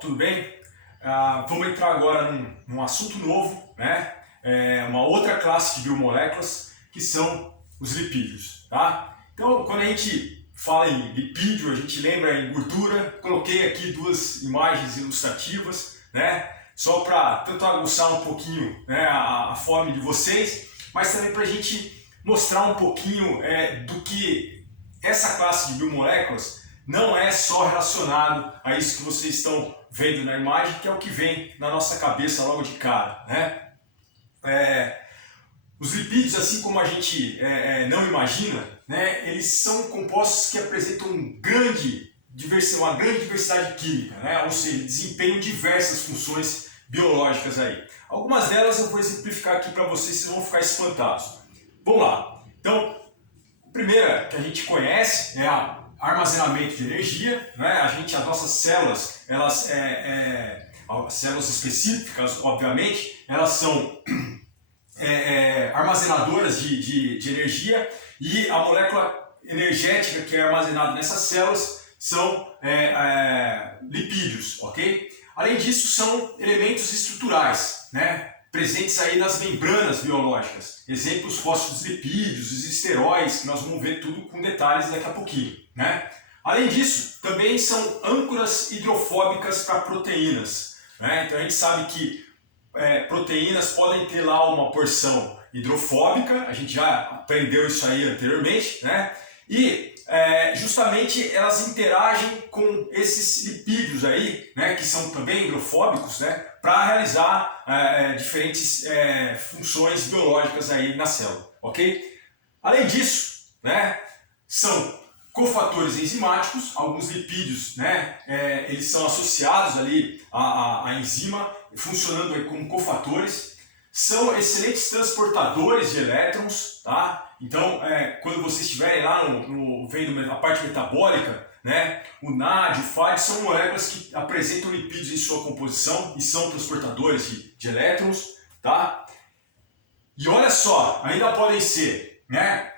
tudo bem? Vamos entrar agora num assunto novo, né? Uma outra classe de biomoléculas, que são os lipídios, tá? Então, quando a gente fala em lipídio, a gente lembra em gordura. Coloquei aqui duas imagens ilustrativas, né? Só para tanto aguçar um pouquinho, né, a fome de vocês, mas também para a gente mostrar um pouquinho do que essa classe de biomoléculas não é só relacionado a isso que vocês estão vendo na imagem, que é o que vem na nossa cabeça logo de cara, né? Os lipídios, assim como a gente não imagina, né, eles são compostos que apresentam uma grande diversidade química, né? Ou seja, desempenham diversas funções biológicas aí. Algumas delas eu vou exemplificar aqui para vocês vão ficar espantados. Vamos lá. Então, a primeira que a gente conhece é a armazenamento de energia, né? As nossas células, células específicas, obviamente, elas são armazenadoras de energia, e a molécula energética que é armazenada nessas células são lipídios, ok? Além disso, são elementos estruturais, né, presentes aí nas membranas biológicas. Exemplos, fosfolipídios, os esteróis, que nós vamos ver tudo com detalhes daqui a pouquinho, né? Além disso, também são âncoras hidrofóbicas para proteínas, né? Então a gente sabe que proteínas podem ter lá uma porção hidrofóbica, a gente já aprendeu isso aí anteriormente, né? E justamente elas interagem com esses lipídios aí, né, que são também hidrofóbicos, né, para realizar diferentes funções biológicas aí na célula, ok? Além disso, né, são cofatores enzimáticos. Alguns lipídios, né, eles são associados ali à enzima, funcionando aí como cofatores. São excelentes transportadores de elétrons, tá? Então, quando vocês estiverem lá vendo a parte metabólica, né, o NAD, o FAD são moléculas que apresentam lipídios em sua composição e são transportadores de elétrons, tá? E olha só, ainda podem ser, né,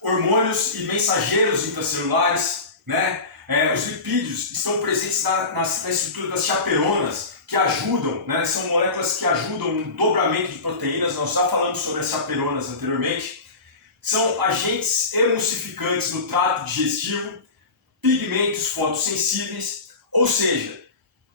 hormônios e mensageiros intracelulares, né? Os lipídios estão presentes na estrutura das chaperonas, que ajudam, né, são moléculas que ajudam no dobramento de proteínas. Nós já falamos sobre as chaperonas anteriormente. São agentes emulsificantes no trato digestivo, pigmentos fotossensíveis, ou seja,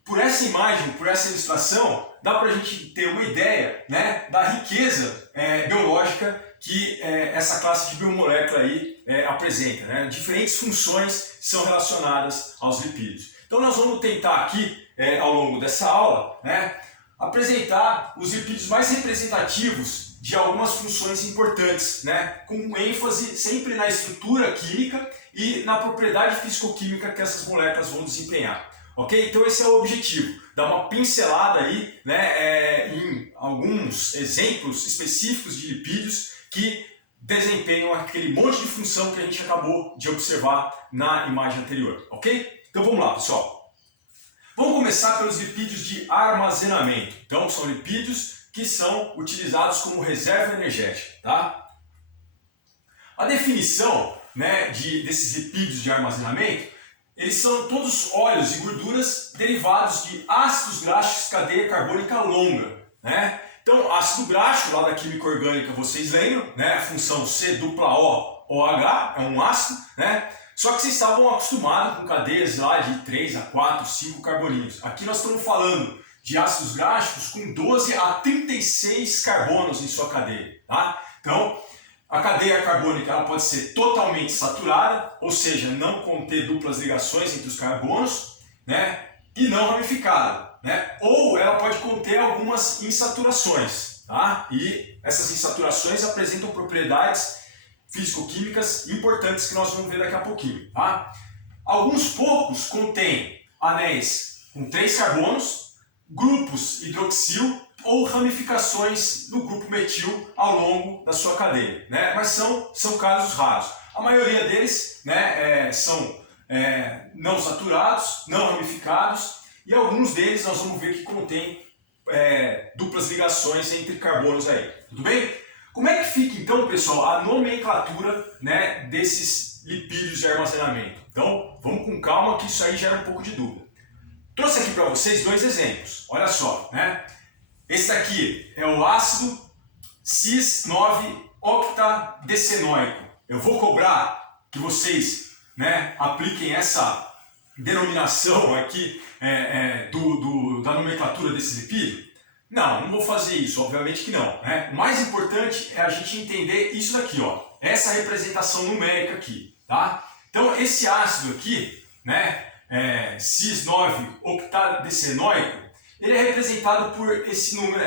por essa imagem, por essa ilustração, dá para a gente ter uma ideia, né, da riqueza biológica que essa classe de biomolécula aí apresenta, né? Diferentes funções são relacionadas aos lipídios. Então nós vamos tentar aqui, ao longo dessa aula, né, apresentar os lipídios mais representativos de algumas funções importantes, né, com ênfase sempre na estrutura química e na propriedade físico-química que essas moléculas vão desempenhar. Ok? Então esse é o objetivo, dar uma pincelada aí, né, em alguns exemplos específicos de lipídios que desempenham aquele monte de função que a gente acabou de observar na imagem anterior. Ok? Então vamos lá, pessoal. Vamos começar pelos lipídios de armazenamento. Então são lipídios que são utilizados como reserva energética, tá? A definição, né, desses lipídios de armazenamento, eles são todos óleos e gorduras derivados de ácidos graxos de cadeia carbônica longa, né? Então, ácido graxo, lá da química orgânica, vocês lembram, né? A função C-OH é um ácido, né? Só que vocês estavam acostumados com cadeias lá de 3 a 4, 5 carboninhos. Aqui nós estamos falando de ácidos graxos com 12 a 36 carbonos em sua cadeia, tá? Então, a cadeia carbônica ela pode ser totalmente saturada, ou seja, não conter duplas ligações entre os carbonos, né? E não ramificada, né? Ou ela pode conter algumas insaturações, tá? E essas insaturações apresentam propriedades físico-químicas importantes que nós vamos ver daqui a pouquinho, tá? Alguns poucos contêm anéis com 3 carbonos, grupos hidroxil ou ramificações do grupo metil ao longo da sua cadeia, né? Mas são casos raros. A maioria deles, né, são não saturados, não ramificados, e alguns deles nós vamos ver que contêm duplas ligações entre carbonos aí. Tudo bem? Como é que fica então, pessoal, a nomenclatura, né, desses lipídios de armazenamento? Então, vamos com calma que isso aí gera um pouco de dúvida. Trouxe aqui para vocês dois exemplos, olha só, né? Esse daqui é o ácido cis-9-octadecenoico. Eu vou cobrar que vocês, né, apliquem essa denominação aqui da nomenclatura desse lipídio? Não, não vou fazer isso, obviamente que não, né? O mais importante é a gente entender isso daqui, ó, essa representação numérica aqui, tá? Então esse ácido aqui, né, cis-9-octadecenoico, ele é representado por esse número,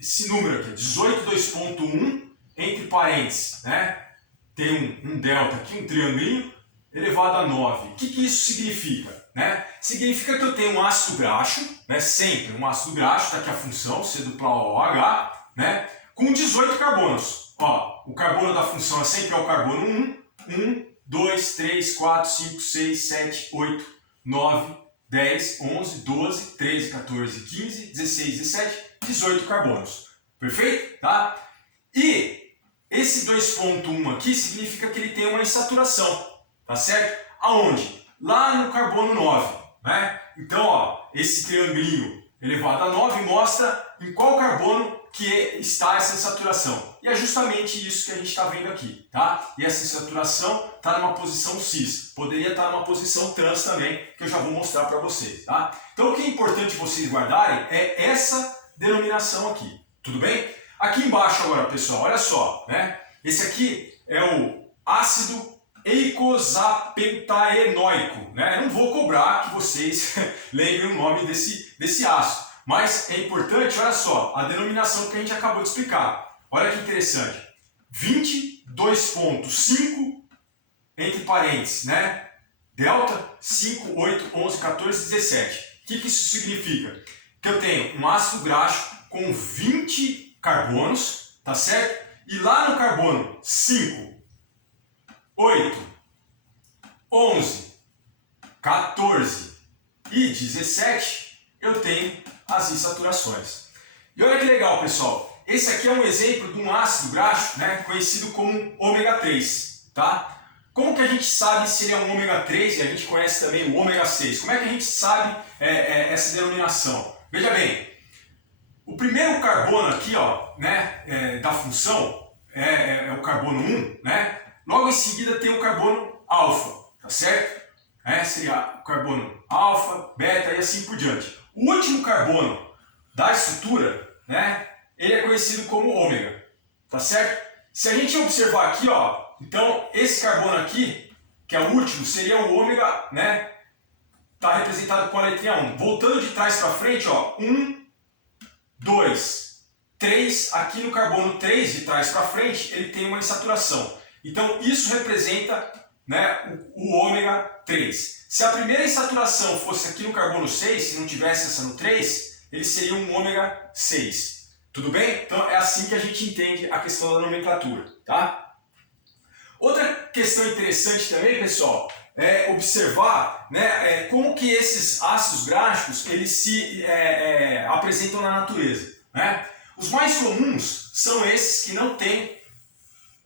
esse número aqui, 18,2.1 entre parênteses, né? Tem um delta aqui, um triangulinho, elevado a 9. O que isso significa? Né? Significa que eu tenho um ácido graxo, né? Sempre um ácido graxo, está aqui a função, C-OH, né? Com 18 carbonos. Ó, o carbono da função é sempre o carbono 1, 2, 3, 4, 5, 6, 7, 8, 9, 10, 11, 12, 13, 14, 15, 16, 17, 18 carbonos. Perfeito? Tá? E esse 2,1 aqui significa que ele tem uma insaturação, tá certo? Aonde? Lá no carbono 9, né? Então, ó, esse triangulinho elevado a 9 mostra em qual carbono que está essa insaturação. E é justamente isso que a gente está vendo aqui, tá? E essa insaturação está numa posição cis. Poderia estar numa posição trans também, que eu já vou mostrar para vocês, tá? Então, o que é importante vocês guardarem é essa denominação aqui, tudo bem? Aqui embaixo agora, pessoal, olha só, né? Esse aqui é o ácido eicosapentaenoico, né? Eu não vou cobrar que vocês lembrem o nome desse ácido, mas é importante, olha só, a denominação que a gente acabou de explicar. Olha que interessante, 22,5 entre parênteses, né? Delta 5, 8, 11, 14, 17. O que isso significa? Que eu tenho um ácido graxo com 20 carbonos, tá certo? E lá no carbono 5, 8, 11, 14 e 17, eu tenho as insaturações. E olha que legal, pessoal. Esse aqui é um exemplo de um ácido graxo, né, conhecido como ômega 3. Tá? Como que a gente sabe se ele é um ômega 3 e a gente conhece também o ômega 6? Como é que a gente sabe essa denominação? Veja bem, o primeiro carbono aqui, ó, né, da função é o carbono 1, né? Logo em seguida tem o carbono alfa, tá certo? Seria o carbono alfa, beta e assim por diante. O último carbono da estrutura, né, ele é conhecido como ômega, tá certo? Se a gente observar aqui, ó, então esse carbono aqui, que é o último, seria o ômega, né? Está representado com a letrinha 1. Voltando de trás para frente, ó, 1, 2, 3, aqui no carbono 3, de trás para frente, ele tem uma insaturação. Então isso representa, né, o ômega 3. Se a primeira insaturação fosse aqui no carbono 6, se não tivesse essa no 3, ele seria um ômega 6. Tudo bem? Então é assim que a gente entende a questão da nomenclatura, tá? Outra questão interessante também, pessoal, é observar, né, como que esses ácidos graxos eles se apresentam na natureza, né? Os mais comuns são esses que não têm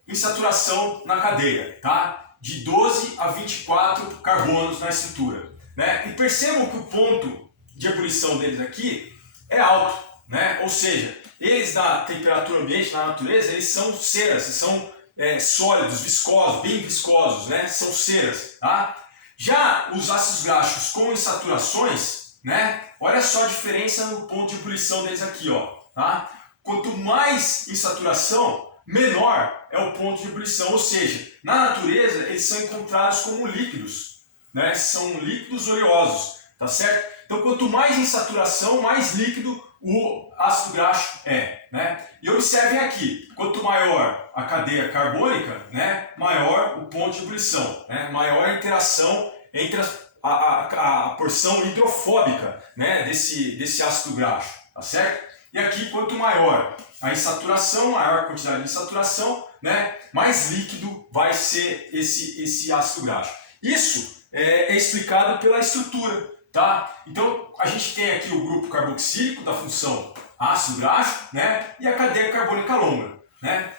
insaturação na cadeia, tá? De 12 a 24 carbonos na estrutura, né? E percebam que o ponto de ebulição deles aqui é alto, né? Ou seja, eles na temperatura ambiente, na natureza, eles são ceras, eles são sólidos, viscosos, bem viscosos, né? São ceras, tá? Já os ácidos graxos com insaturações, né? Olha só a diferença no ponto de ebulição deles aqui, ó, tá? Quanto mais insaturação, menor é o ponto de ebulição, ou seja, na natureza eles são encontrados como líquidos, né? São líquidos oleosos, tá certo? Então quanto mais insaturação, mais líquido o ácido graxo é, né? E observem aqui, quanto maior a cadeia carbônica, né, maior o ponto de ebulição, né? Maior a interação entre a porção hidrofóbica, né, desse ácido graxo, tá certo? E aqui, quanto maior a insaturação, maior a quantidade de insaturação, né, mais líquido vai ser esse ácido graxo. Isso é explicado pela estrutura, tá? Então, a gente tem aqui o grupo carboxílico da função ácido graxo, né, e a cadeia carbônica longa, né?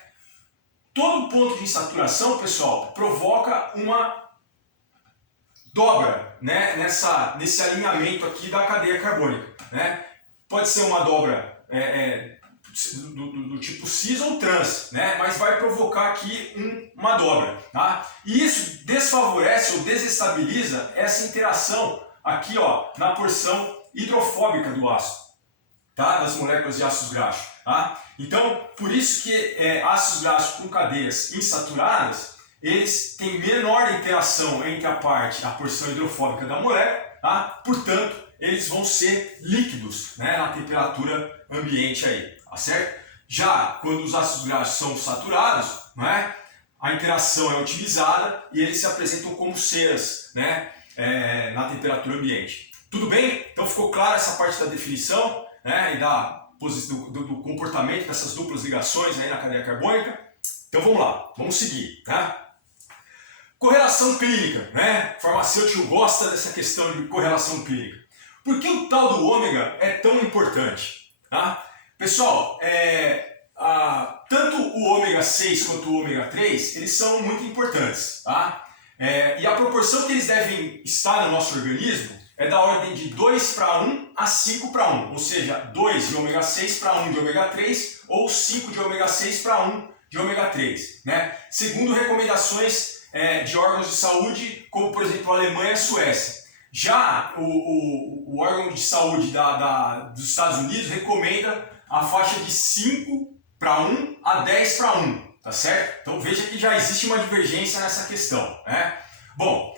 Todo ponto de insaturação, pessoal, provoca uma dobra, né, nesse alinhamento aqui da cadeia carbônica, né? Pode ser uma dobra do tipo cis ou trans, né? Mas vai provocar aqui uma dobra, tá? E isso desfavorece ou desestabiliza essa interação aqui, ó, na porção hidrofóbica do ácido, tá? Das moléculas de ácidos graxos, tá? Então, por isso que ácidos graxos com cadeias insaturadas, eles têm menor interação entre a porção hidrofóbica da molécula, tá? Portanto, eles vão ser líquidos, né, na temperatura ambiente aí, tá certo? Já quando os ácidos graxos são saturados, né, a interação é otimizada e eles se apresentam como ceras, né, na temperatura ambiente. Tudo bem? Então ficou clara essa parte da definição, né, e do comportamento dessas duplas ligações aí na cadeia carbônica. Então vamos lá, vamos seguir, tá? Correlação clínica, né? O farmacêutico gosta dessa questão de correlação clínica. Por que o tal do ômega é tão importante? Tá? Pessoal, tanto o ômega 6 quanto o ômega 3, eles são muito importantes. Tá? E a proporção que eles devem estar no nosso organismo é da ordem de 2:1 a 5:1, ou seja, 2 de ômega 6 para 1 de ômega 3, ou 5 de ômega 6 para 1 de ômega 3. Né? Segundo recomendações de órgãos de saúde, como por exemplo a Alemanha e a Suécia. Já o órgão de saúde dos Estados Unidos recomenda a faixa de 5:1 a 10:1, tá certo? Então veja que já existe uma divergência nessa questão, né? Bom,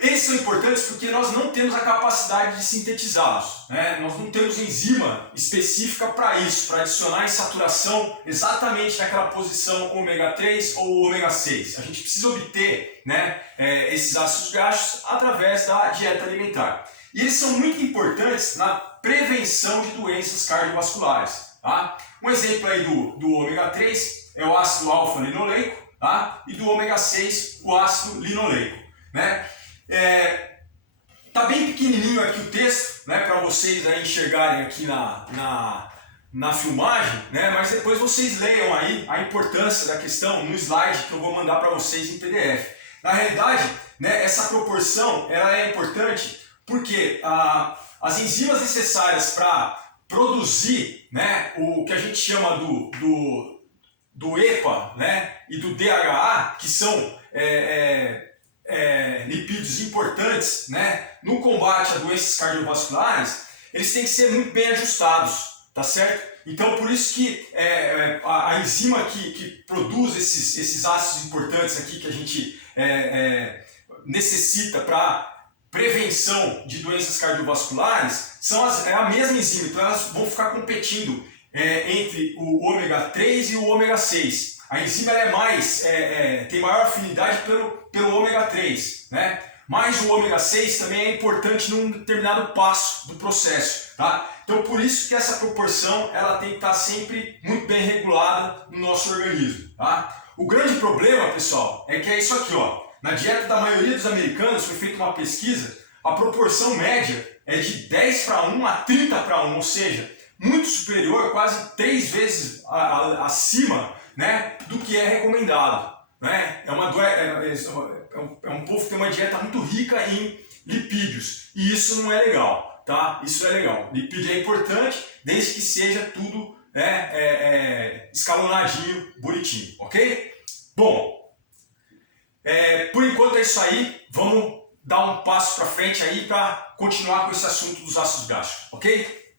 eles são importantes porque nós não temos a capacidade de sintetizá-los, né? Nós não temos enzima específica para isso, para adicionar em saturação exatamente naquela posição ômega 3 ou ômega 6. A gente precisa obter, né, esses ácidos graxos através da dieta alimentar. E eles são muito importantes na prevenção de doenças cardiovasculares. Tá? Um exemplo aí do ômega 3 é o ácido alfa-linoleico, tá? E do ômega 6 o ácido linoleico. Né? Tá bem pequenininho aqui o texto, né, para vocês aí enxergarem aqui na filmagem, né, mas depois vocês leiam aí a importância da questão no slide que eu vou mandar para vocês em PDF. Na realidade, né, essa proporção ela é importante porque as enzimas necessárias para produzir, né, o que a gente chama do EPA, né, e do DHA, que são lipídios importantes, né, no combate a doenças cardiovasculares, eles têm que ser muito bem ajustados, tá certo? Então por isso que a enzima que produz esses ácidos importantes aqui que a gente necessita para prevenção de doenças cardiovasculares é a mesma enzima, então elas vão ficar competindo entre o ômega 3 e o ômega 6. A enzima tem maior afinidade pelo ômega 3, né? Mas o ômega 6 também é importante num determinado passo do processo, tá? Então por isso que essa proporção ela tem que estar sempre muito bem regulada no nosso organismo, tá? O grande problema, pessoal, é que é isso aqui, ó. Na dieta da maioria dos americanos foi feita uma pesquisa, a proporção média é de 10:1 a 30:1, ou seja, muito superior, quase 3 vezes acima, né, do que é recomendado. Né? Um povo que tem uma dieta muito rica em lipídios e isso não é legal, tá? Isso é legal. Lipídio é importante desde que seja tudo escalonadinho, bonitinho, ok? Bom, por enquanto é isso aí. Vamos dar um passo para frente aí para continuar com esse assunto dos ácidos graxos, ok?